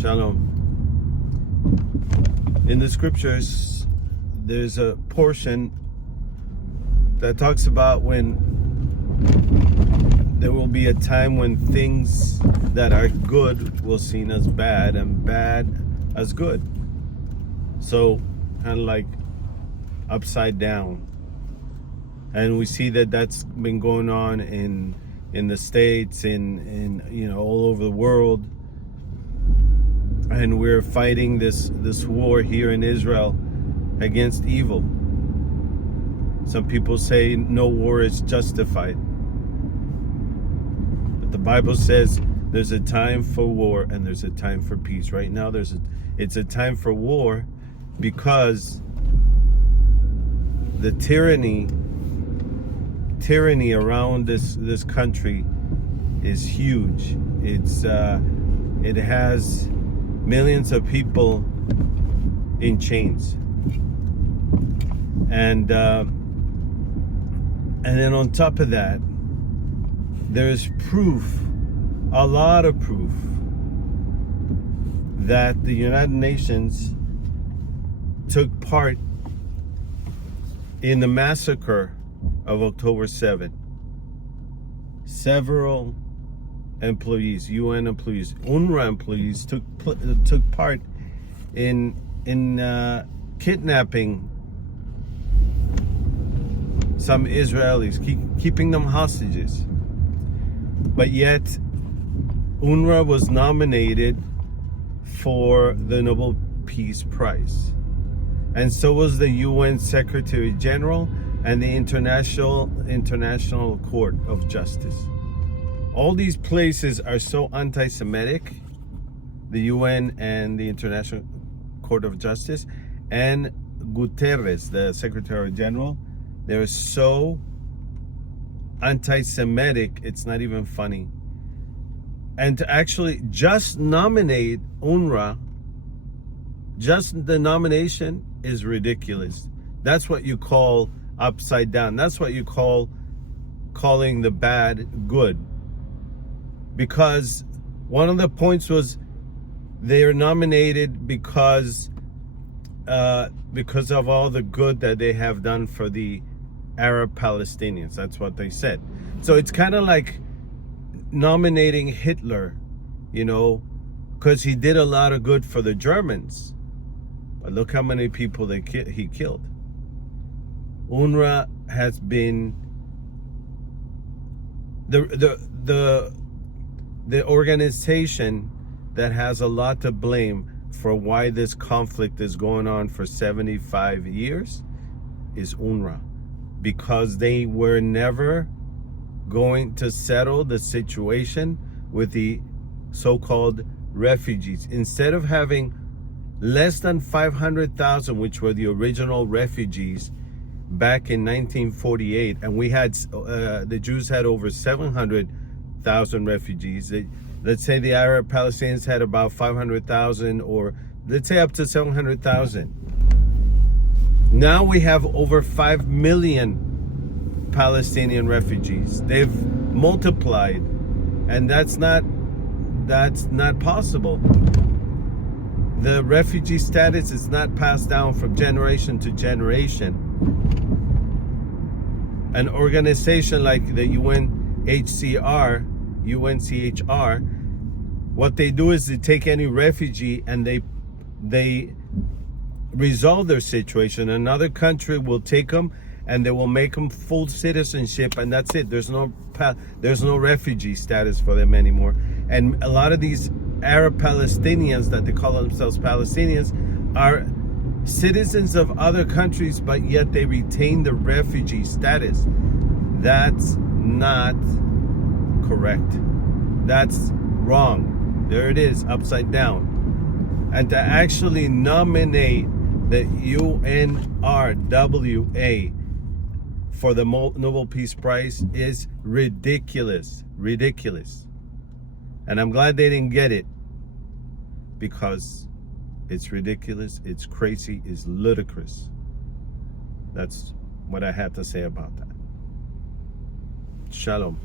Shalom. In the scriptures, there's a portion that talks about when there will be a time when things that are good will seen as bad and bad as good. So kind of like upside down. And we see that that's been going on in the States, in all over the world. And we're fighting this war here in Israel against evil. Some people say no war is justified. But the Bible says there's a time for war and there's a time for peace. Right now it's a time for war because the tyranny around this country is huge. It has millions of people in chains, and then on top of that, there's proof, a lot of proof, that the United Nations took part in the massacre of October 7th. Several employees, UN employees, UNRWA employees took part in kidnapping some Israelis, keeping them hostages. But yet UNRWA was nominated for the Nobel Peace Prize, and so was the UN Secretary General and the International Court of Justice. All these places are so anti-Semitic, the UN and the International Court of Justice, and Guterres, the Secretary General, they're so anti-Semitic, it's not even funny. And to actually just nominate UNRWA, just the nomination is ridiculous. That's what you call upside down. That's what you calling the bad good. Because one of the points was they are nominated because of all the good that they have done for the Arab Palestinians. That's what they said. So it's kind of like nominating Hitler, because he did a lot of good for the Germans. But look how many people he killed. UNRWA has been the organization that has a lot to blame for why this conflict is going on for 75 years is UNRWA, because they were never going to settle the situation with the so-called refugees. Instead of having less than 500,000, which were the original refugees back in 1948, and we had the Jews had over 700,000 refugees. Let's say the Arab Palestinians had about 500,000, or let's say up to 700,000. Now we have over 5 million Palestinian refugees. They've multiplied, and that's not possible. The refugee status is not passed down from generation to generation. An organization like the UNHCR, what they do is they take any refugee and they resolve their situation. Another country will take them and they will make them full citizenship, and that's it. There's no refugee status for them anymore. And a lot of these Arab Palestinians that they call themselves Palestinians are citizens of other countries, but yet they retain the refugee status. That's not correct. That's wrong. There it is, upside down. And to actually nominate the UNRWA for the Nobel Peace Prize is ridiculous. Ridiculous. And I'm glad they didn't get it, because it's ridiculous, it's crazy, it's ludicrous. That's what I had to say about that. Shalom.